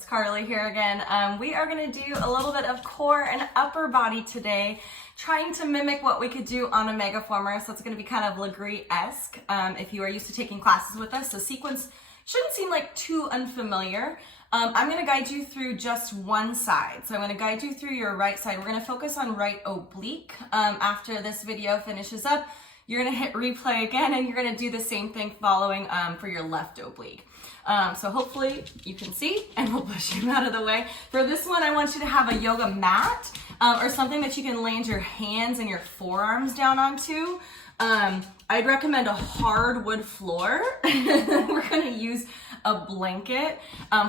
it's Carly here again. We are going to do a little bit of core and upper body today, trying to mimic what we could do on a megaformer. So it's going to be kind of Lagree-esque if you are used to taking classes with us. The sequence shouldn't seem like too unfamiliar. I'm going to guide you through just one side. So I'm going to guide you through your right side. We're going to focus on right oblique. After this video finishes up, you're going to hit replay again and you're going to do the same thing following for your left oblique. So hopefully you can see, and we'll push him out of the way. For this one, I want you to have a yoga mat or something that you can land your hands and your forearms down onto. I'd recommend a hardwood floor. We're going to use a blanket,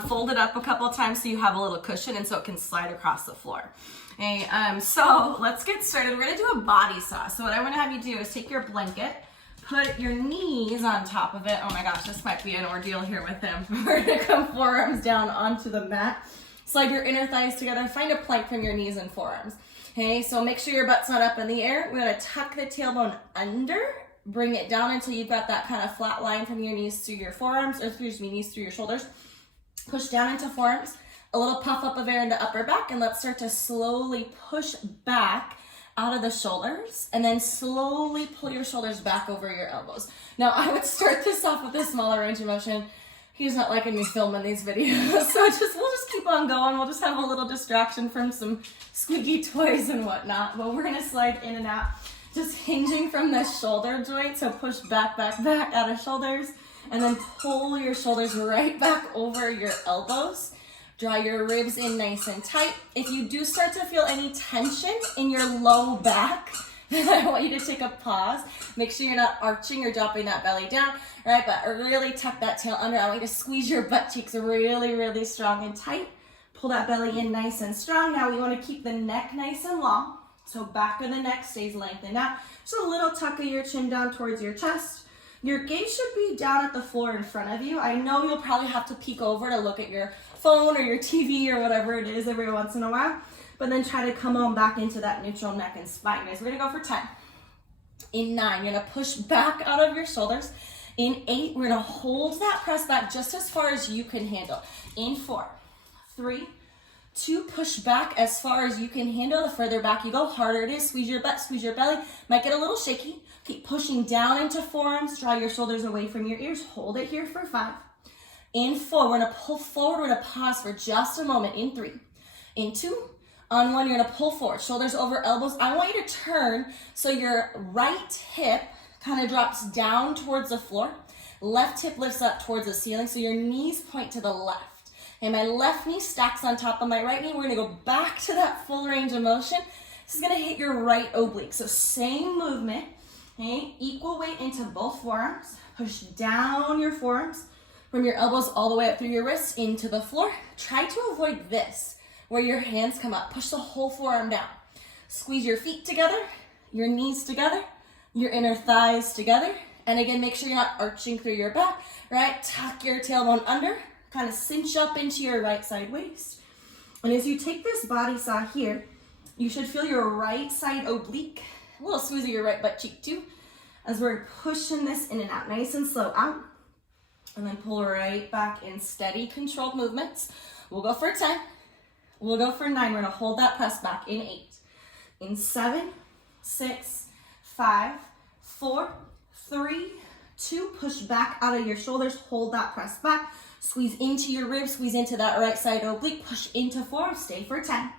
fold it up a couple of times so you have a little cushion and so it can slide across the floor. Okay, so let's get started. We're going to do a body saw. So what I want to have you do is take your blanket, put your knees on top of it. Oh my gosh, this might be an ordeal here with him. We're gonna come forearms down onto the mat. Slide your inner thighs together. Find a plank from your knees and forearms. Okay, so make sure your butt's not up in the air. We're gonna tuck the tailbone under, bring it down until you've got that kind of flat line from your knees through your forearms, or excuse me, knees through your shoulders. Push down into forearms, a little puff up of air into upper back, and let's start to slowly push back out of the shoulders, and then slowly pull your shoulders back over your elbows. Now, I would start this off with a smaller range of motion. He's not liking me filming these videos, so we'll just keep on going. We'll just have a little distraction from some squeaky toys and whatnot, but we're gonna slide in and out, just hinging from the shoulder joint, so push back, back, back out of shoulders, and then pull your shoulders right back over your elbows. Draw your ribs in nice and tight. If you do start to feel any tension in your low back, then I want you to take a pause. Make sure you're not arching or dropping that belly down, right? But really tuck that tail under. I want you to squeeze your butt cheeks really, really strong and tight. Pull that belly in nice and strong. Now we want to keep the neck nice and long. So back of the neck stays lengthened out. Just a little tuck of your chin down towards your chest. Your gaze should be down at the floor in front of you. I know you'll probably have to peek over to look at your phone or your TV or whatever it is every once in a while, but then try to come on back into that neutral neck and spine. Guys, we're gonna go for 10. In 9, you're gonna push back out of your shoulders. In 8, we're gonna hold that press back just as far as you can handle. In 4, 3, 2, push back as far as you can handle. The further back you go, harder it is. Squeeze your butt, squeeze your belly. Might get a little shaky. Keep pushing down into forearms. Draw your shoulders away from your ears. Hold it here for 5. In 4, we're gonna pull forward. We're gonna pause for just a moment. In 3, in 2, on 1, you're gonna pull forward. Shoulders over elbows. I want you to turn so your right hip kind of drops down towards the floor. Left hip lifts up towards the ceiling, so your knees point to the left. And my left knee stacks on top of my right knee. We're gonna go back to that full range of motion. This is gonna hit your right oblique. So same movement, okay? Equal weight into both forearms. Push down your forearms from your elbows all the way up through your wrists into the floor. Try to avoid this, where your hands come up. Push the whole forearm down. Squeeze your feet together, your knees together, your inner thighs together. And again, make sure you're not arching through your back, right? Tuck your tailbone under, kind of cinch up into your right side waist. And as you take this body saw here, you should feel your right side oblique, a little squeeze of your right butt cheek too, as we're pushing this in and out, nice and slow out. And then pull right back in steady, controlled movements. We'll go for 10. We'll go for 9. We're gonna hold that press back in 8. In 7, 6, 5, 4, 3, 2. Push back out of your shoulders. Hold that press back. Squeeze into your ribs. Squeeze into that right side oblique. Push into 4. Stay for 10.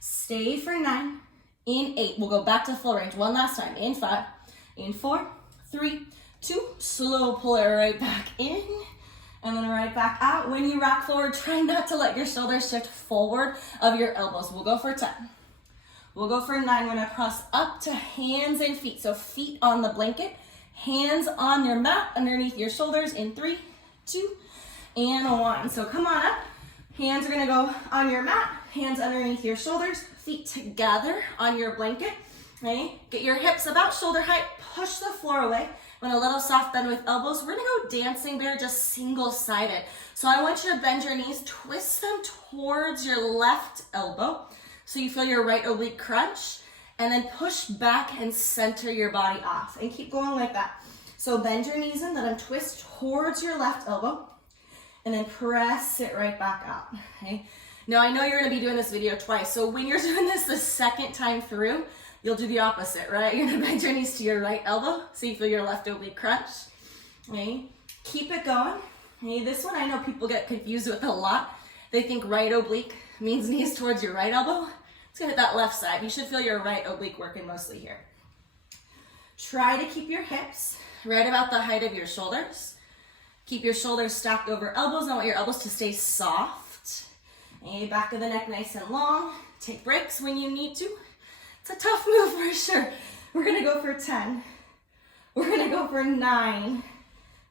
Stay for 9. In 8. We'll go back to full range. One last time. In 5. In 4, 3, 2, slow pull it right back in, and then right back out. When you rock forward, try not to let your shoulders shift forward of your elbows. We'll go for 10. We'll go for 9. We're gonna press up to hands and feet. So feet on the blanket, hands on your mat underneath your shoulders in 3, 2, and 1. So come on up. Hands are gonna go on your mat, hands underneath your shoulders, feet together on your blanket. Okay? Get your hips about shoulder height, push the floor away. When a little soft bend with elbows, we're gonna go dancing bear, just single-sided. So I want you to bend your knees, twist them towards your left elbow, so you feel your right oblique crunch, and then push back and center your body off, and keep going like that. So bend your knees and let them twist towards your left elbow, and then press it right back out, okay? Now I know you're gonna be doing this video twice, so when you're doing this the second time through, you'll do the opposite, right? You're gonna bend your knees to your right elbow so you feel your left oblique crunch, okay? Keep it going, okay? This one I know people get confused with a lot. They think right oblique means knees towards your right elbow. It's gonna hit that left side. You should feel your right oblique working mostly here. Try to keep your hips right about the height of your shoulders. Keep your shoulders stacked over elbows. I want your elbows to stay soft. Okay, back of the neck nice and long. Take breaks when you need to. It's a tough move for sure. We're gonna go for 10. We're gonna go for 9.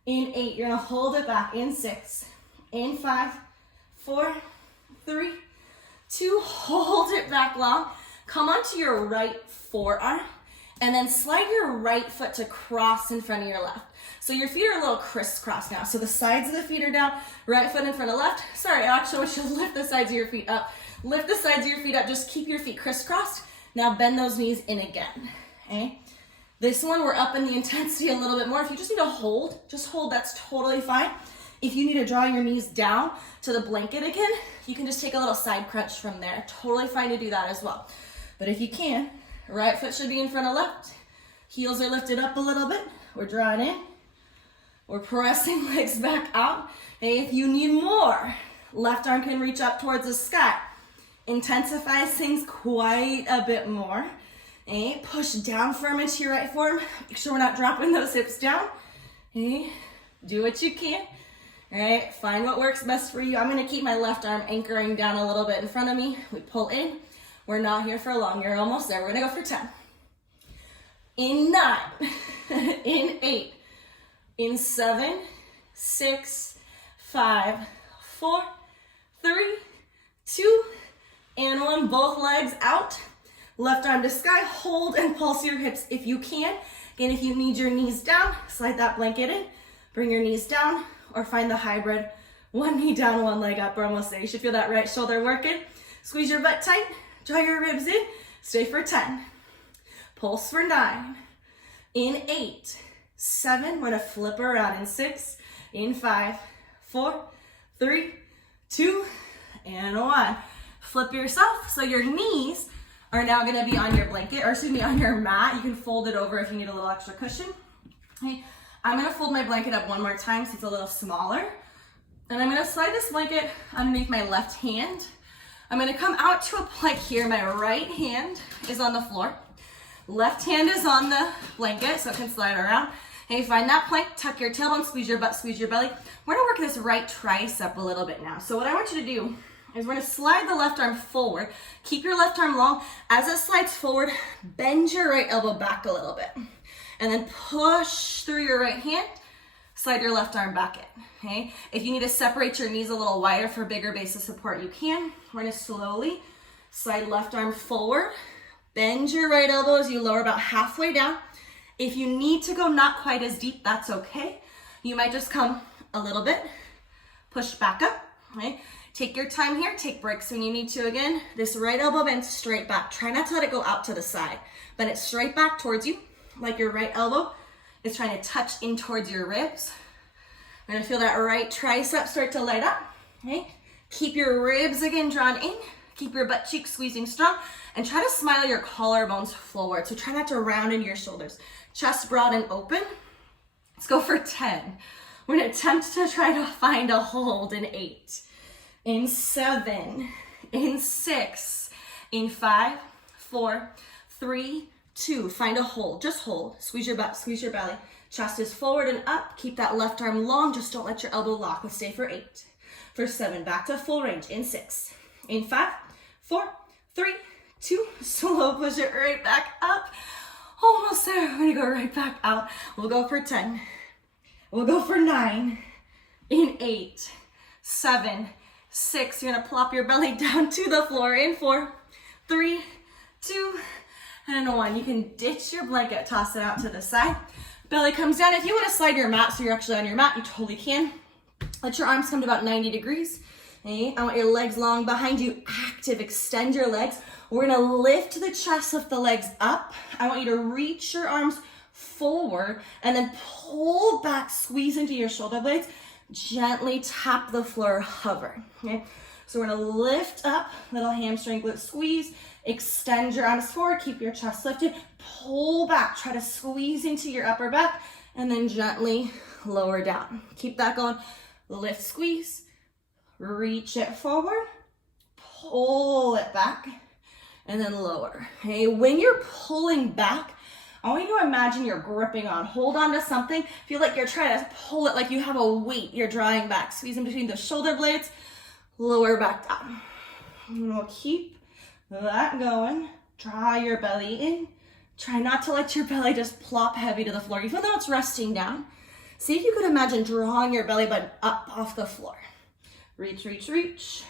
In 8, you're gonna hold it back. In 6, in 5, 4, 3, 2, hold it back long. Come onto your right forearm and then slide your right foot to cross in front of your left. So your feet are a little crisscross now. So the sides of the feet are down, right foot in front of left. Sorry, actually we should lift the sides of your feet up. Lift the sides of your feet up, just keep your feet crisscrossed. Now bend those knees in again, okay? This one, we're up in the intensity a little bit more. If you just need to hold, just hold, that's totally fine. If you need to draw your knees down to the blanket again, you can just take a little side crunch from there. Totally fine to do that as well. But if you can, right foot should be in front of left. Heels are lifted up a little bit. We're drawing in. We're pressing legs back out. Hey, if you need more, left arm can reach up towards the sky. Intensifies things quite a bit more. Okay, push down firm into your right forearm. Make sure we're not dropping those hips down. Okay, do what you can. All right, find what works best for you. I'm gonna keep my left arm anchoring down a little bit in front of me. We pull in. We're not here for long. You're almost there. We're gonna go for 10. In 9, in 8, in 7, 6, 5, 4, 3, 2, and 1. Both legs out. Left arm to sky. Hold and pulse your hips if you can. Again, if you need your knees down, slide that blanket in. Bring your knees down or find the hybrid. One knee down, one leg up. We're almost there. You should feel that right shoulder working. Squeeze your butt tight. Draw your ribs in. Stay for 10. Pulse for 9. In 8, 7. We're gonna flip around. In 6, in 5, 4, 3, 2, and 1. Flip yourself. So your knees are now gonna be on your blanket, or excuse me, on your mat. You can fold it over if you need a little extra cushion. Okay, I'm gonna fold my blanket up one more time so it's a little smaller. And I'm gonna slide this blanket underneath my left hand. I'm gonna come out to a plank here. My right hand is on the floor. Left hand is on the blanket, so it can slide around. Hey, find that plank, tuck your tailbone, squeeze your butt, squeeze your belly. We're gonna work this right tricep a little bit now. So what I want you to do is we're gonna slide the left arm forward. Keep your left arm long. As it slides forward, bend your right elbow back a little bit. And then push through your right hand, slide your left arm back in, okay? If you need to separate your knees a little wider for bigger base of support, you can. We're gonna slowly slide left arm forward, bend your right elbow as you lower about halfway down. If you need to go not quite as deep, that's okay. You might just come a little bit, push back up, okay? Take your time here, take breaks when you need to again. This right elbow bends straight back. Try not to let it go out to the side. Bend it straight back towards you, like your right elbow is trying to touch in towards your ribs. You're gonna feel that right tricep start to light up, okay? Keep your ribs again drawn in. Keep your butt cheeks squeezing strong and try to smile your collarbones forward. So try not to round into your shoulders. Chest broad and open. Let's go for 10. We're gonna attempt to try to find a hold in 8. In 7, in 6, in 5, 4, 3, 2. Find a hold, just hold. Squeeze your butt, squeeze your belly. Chest is forward and up. Keep that left arm long, just don't let your elbow lock. Let's stay for 8. For 7, back to full range. In 6, in 5, 4, 3, 2. Slow push it right back up. Almost there. We're gonna go right back out. We'll go for 10. We'll go for 9. In 8, 7, 6. You're gonna plop your belly down to the floor. In 4, 3, 2, and 1. You can ditch your blanket, toss it out to the side. Belly comes down. If you want to slide your mat so you're actually on your mat, you totally can. Let your arms come to about 90 degrees. Okay? I want your legs long behind you. Active, extend your legs. We're gonna lift the chest, lift the legs up. I want you to reach your arms forward and then pull back, squeeze into your shoulder blades. Gently tap the floor, hover, okay? So we're gonna lift up, little hamstring glute squeeze, extend your arms forward, keep your chest lifted, pull back, try to squeeze into your upper back, and then gently lower down. Keep that going, lift, squeeze, reach it forward, pull it back, and then lower, okay? When you're pulling back, I want you to imagine you're gripping on. Hold on to something. Feel like you're trying to pull it like you have a weight. You're drawing back. Squeeze in between the shoulder blades. Lower back down. And we'll keep that going. Draw your belly in. Try not to let your belly just plop heavy to the floor, even though it's resting down. See if you could imagine drawing your belly button up off the floor. Reach, reach, reach.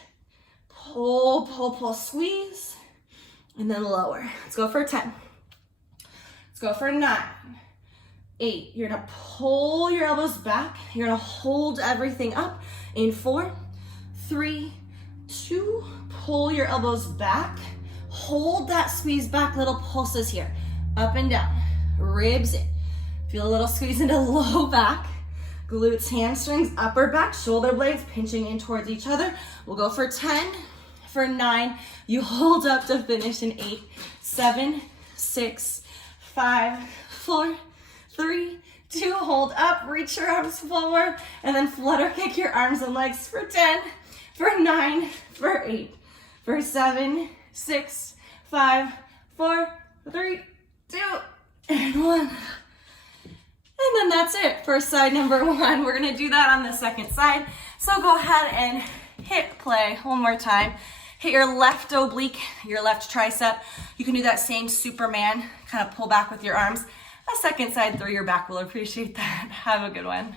Pull, pull, pull, squeeze. And then lower. Let's go for 10. Let's go for 9, 8. You're gonna pull your elbows back. You're gonna hold everything up in 4, 3, 2. Pull your elbows back. Hold that squeeze back, little pulses here. Up and down, ribs in. Feel a little squeeze into low back. Glutes, hamstrings, upper back, shoulder blades pinching in towards each other. We'll go for 10, for 9. You hold up to finish in 8, 7, 6, 5, 4, 3, 2, hold up, reach your arms forward, and then flutter kick your arms and legs for 10, for 9, for 8, for 7, 6, 5, 4, 3, 2, and 1. And then that's it for side number 1. We're gonna do that on the second side. So go ahead and hit play one more time. Hit your left oblique, your left tricep. You can do that same Superman, kind of pull back with your arms. A second side through your back will appreciate that. Have a good one.